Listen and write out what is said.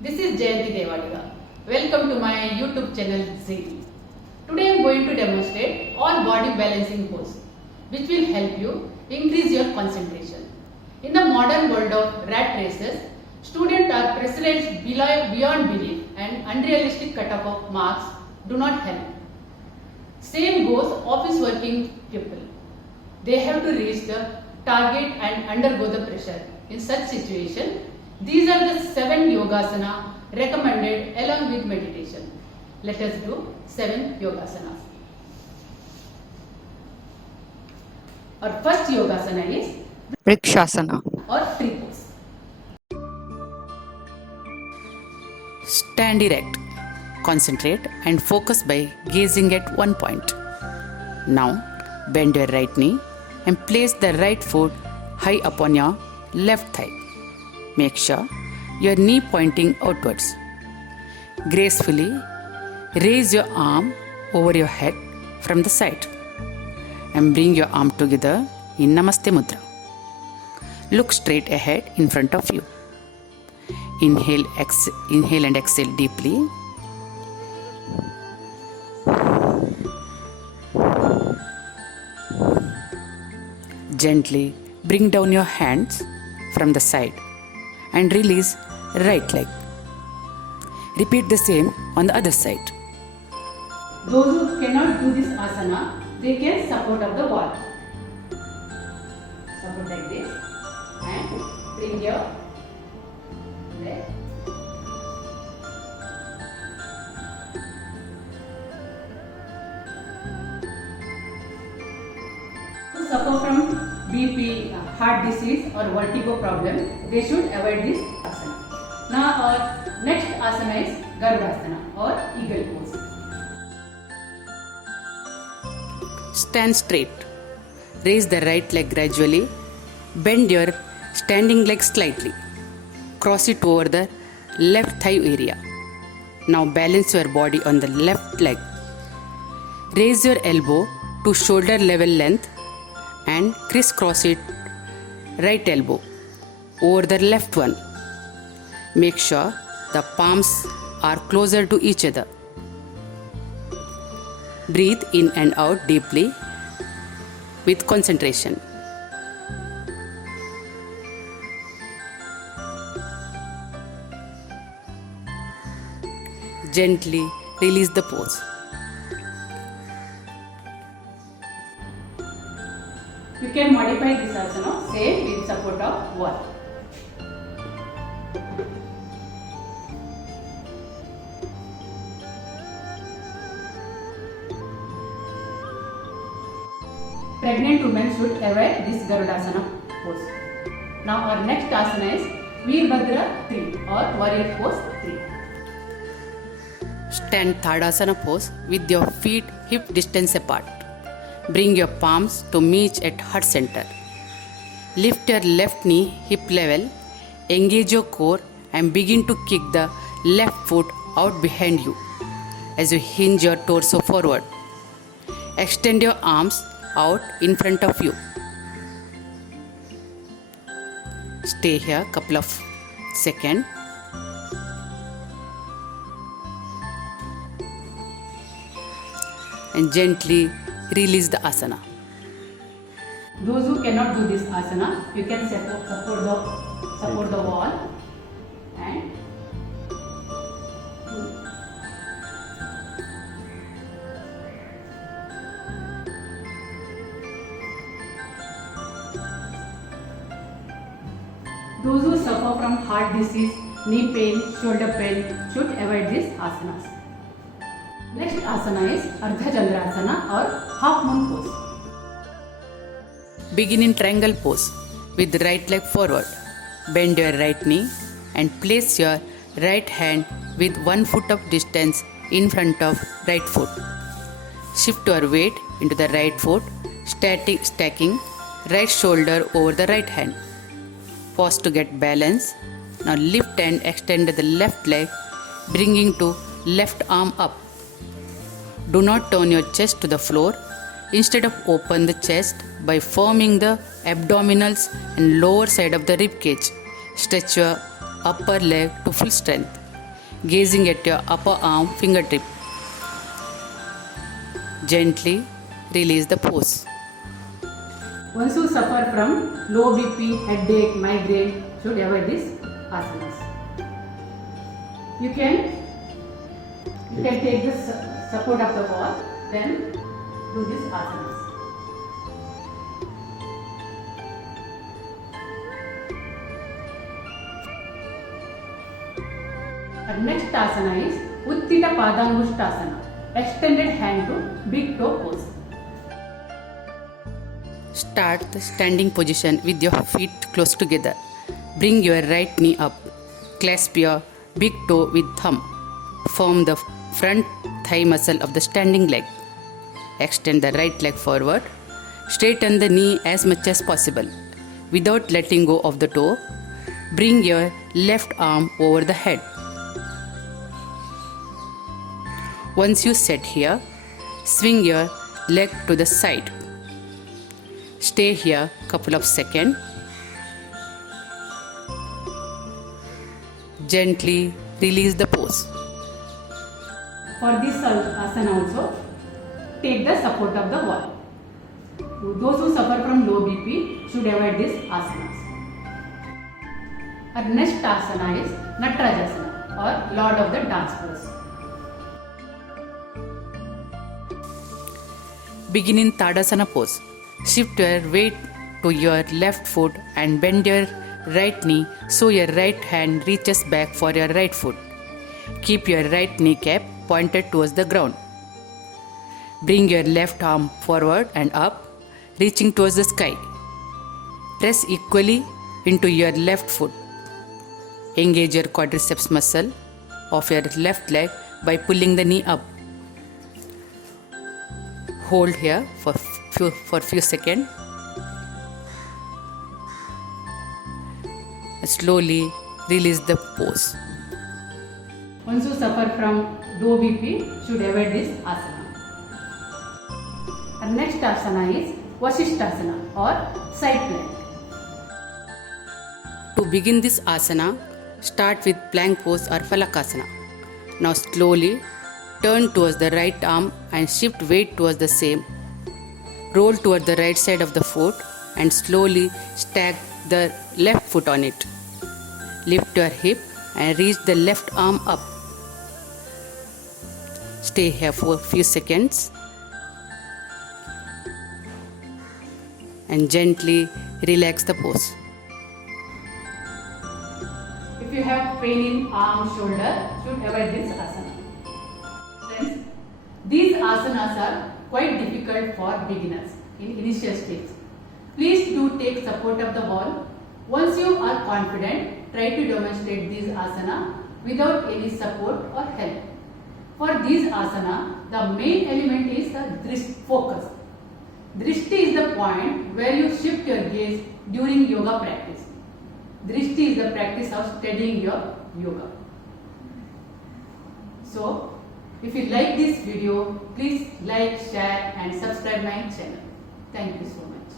This is Jayanti Devaliga. Welcome to my YouTube channel Zee. Today I am going to demonstrate all body balancing pose which will help you increase your concentration. In the modern world of rat races, students are pressurized beyond belief and unrealistic cutoff of marks do not help. Same goes office working people. They have to reach the target and undergo the pressure. In such situation, these are the 7 yogasana recommended along with meditation. Let us do 7 yogasanas. Our first yogasana is Vrikshasana. or tree pose. Stand erect, concentrate and focus by gazing at one point. Now, bend your right knee and place the right foot high upon your left thigh. Make sure your knee pointing outwards. Gracefully raise your arm over your head from the side and bring your arm together in Namaste Mudra. Look straight ahead in front of you. Inhale and exhale deeply. Gently bring down your hands from the side and release right leg. Repeat the same on the other side. Those who cannot do this asana, they can support of the wall. Support like this and bring your leg. Who suffer from BP, heart disease or vertigo problem, they should avoid this asana. Now our next asana is Garudasana or eagle pose. Stand straight. Raise the right leg gradually. Bend your standing leg slightly. Cross it over the left thigh area. Now balance your body on the left leg. Raise your elbow to shoulder level length and crisscross it right elbow over the left one. Make sure the palms are closer to each other. Breathe in and out deeply with concentration. Gently release the pose. You can modify this asana same with support of wall. Pregnant women should avoid this Garudasana pose. Now our next asana is Veerbhadra 3 or warrior pose 3. Stand Tadasana pose with your feet hip distance apart. Bring your palms to meet at heart center. Lift your left knee hip level, engage your core and begin to kick the left foot out behind you as you hinge your torso forward. Extend your arms out in front of you. Stay here couple of seconds. And gently release the asana. Those who cannot do this asana, you can support the wall and those who suffer from heart disease, knee pain, shoulder pain should avoid these asanas. Next asana is Ardha Chandrasana or half moon pose. Begin in triangle pose with right leg forward. Bend your right knee and place your right hand with 1 foot of distance in front of right foot. Shift your weight into the right foot, stacking right shoulder over the right hand. Pause to get balance. Now lift and extend the left leg, bringing to left arm up. Do not turn your chest to the floor. Instead of open the chest by firming the abdominals and lower side of the rib cage. Stretch your upper leg to full strength. gazing at your upper arm fingertip. Gently release the pose. Once you suffer from low BP, headache, migraine, should avoid this asanas. You can take the support of the wall, then do this asanas. Our next asana is Utthita Padangushtasana, extended hand to big toe pose. Start the standing position with your feet close together. Bring your right knee up. Clasp your big toe with thumb. Form the front thigh muscle of the standing leg. Extend the right leg forward. Straighten the knee as much as possible. Without letting go of the toe, bring your left arm over the head. Once you set here, swing your leg to the side. Stay here couple of seconds. Gently release the pose. For this asana also, take the support of the wall. Those who suffer from low BP should avoid this asanas. Our next asana is Natarajasana or Lord of the Dance pose. Begin in Tadasana pose. Shift your weight to your left foot and bend your right knee so your right hand reaches back for your right foot. Keep your right kneecap pointed towards the ground. Bring your left arm forward and up, reaching towards the sky. Press equally into your left foot. Engage your quadriceps muscle of your left leg by pulling the knee up. Hold here for few seconds. Slowly release the pose. Once you suffer from low BP, should avoid this asana. Our next asana is Vasishthasana or side plank. To begin this asana, start with plank pose or Falakasana. Now slowly turn towards the right arm and shift weight towards the same. Roll toward the right side of the foot and slowly stack the left foot on it. Lift your hip and reach the left arm up. Stay here for a few seconds and gently relax the pose. If you have pain in arm, shoulder, should avoid this asana. Friends, these asanas are quite difficult for beginners in initial stage. Please do take support of the wall. Once you are confident, try to demonstrate these asana without any support or help. For these asana, the main element is the focus. Drishti is the point where you shift your gaze during yoga practice. Drishti is the practice of studying your yoga. So, if you like this video, please like, share and subscribe my channel. Thank you so much.